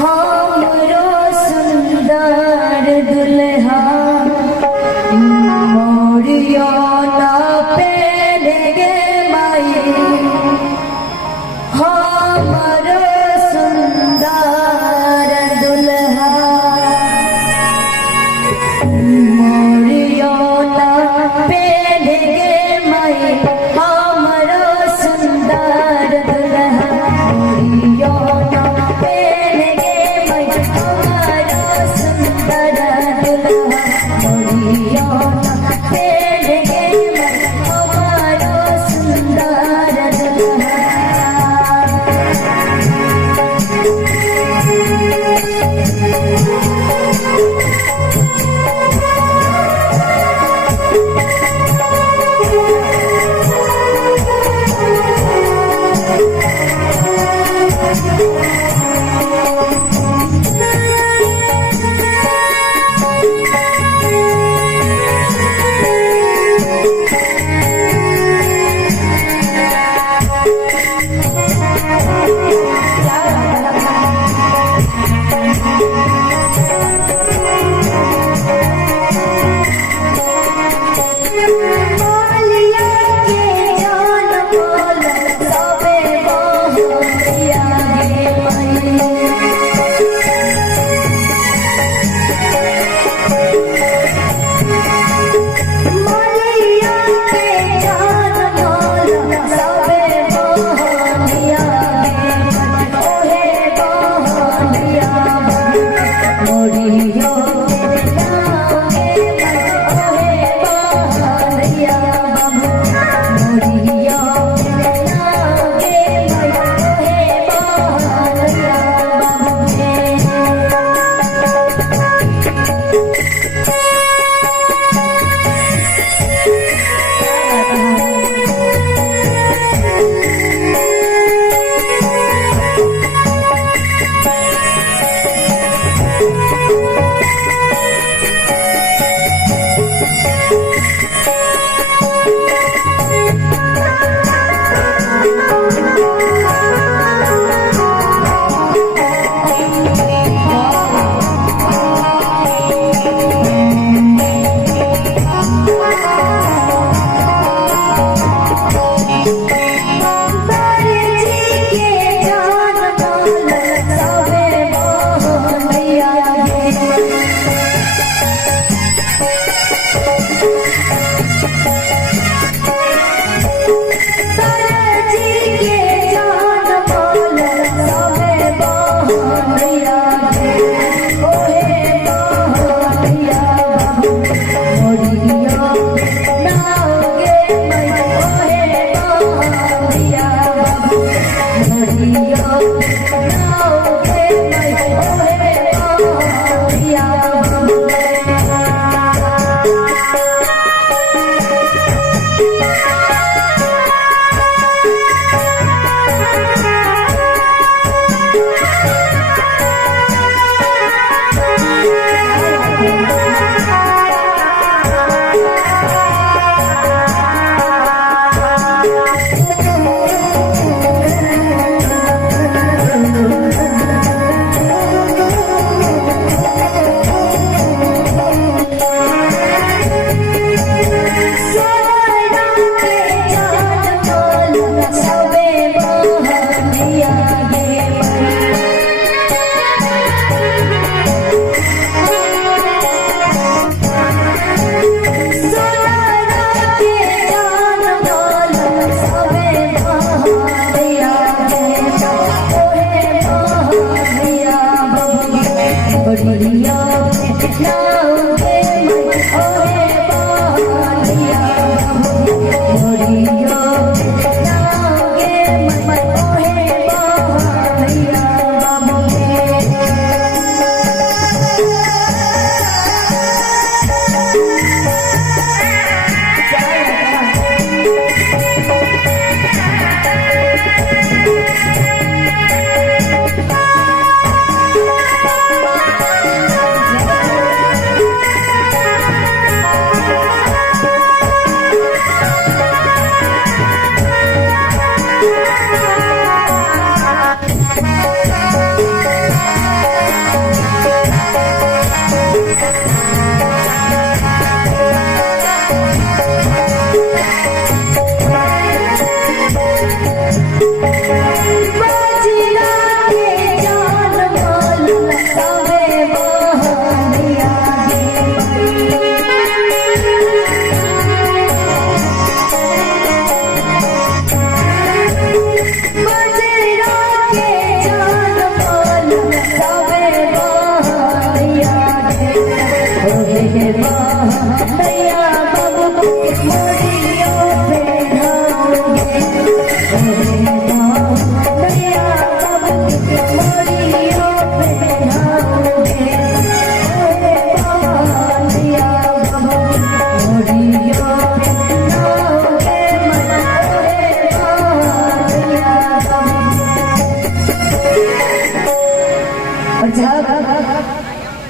हमरो सुंदर दुल्हा मोरिया ना पहने गे माई हमरो सुंदर दुल्हा मोरिया ना पहने गे माई हमरो सुंदर दुल्हा मोरिया ना पहने गे माई हमरो सुंदर दुल्हा मोरिया ना पहने गे माई हमरो सुंदर दुल्हा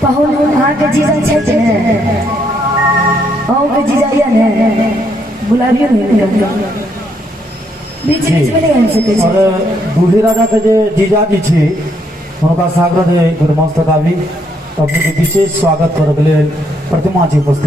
पाहुन अहाँके जीजा छथि ने अहूँके जीजा यऽ ने बुलाबियो ने बीच बीच में नहीं आबि सकै छै। और बूढ़ी राजा के जे जीजाजी छी हुनका स्वागत है मस्तक आबी अपने विशेष स्वागत करके लिए प्रतिमा जी उपस्थित।